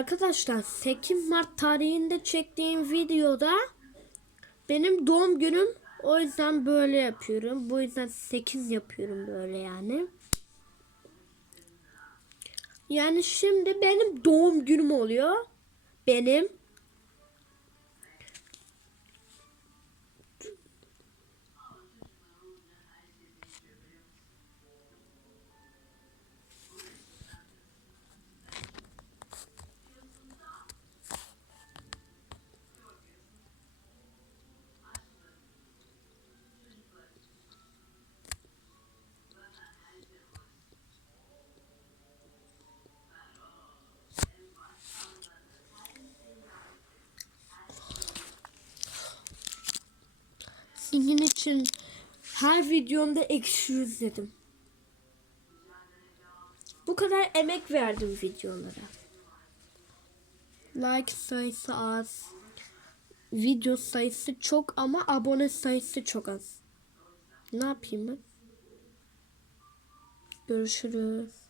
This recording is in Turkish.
Arkadaşlar 8 Mart tarihinde çektiğim videoda benim doğum günüm o yüzden böyle yapıyorum. Bu yüzden 8 yapıyorum böyle yani. Yani şimdi benim doğum günüm oluyor. Benim. Sizin için her videomda eksi yüz dedim. Bu kadar emek verdim videolara. Like sayısı az. Video sayısı çok ama abone sayısı çok az. Ne yapayım ben? Görüşürüz.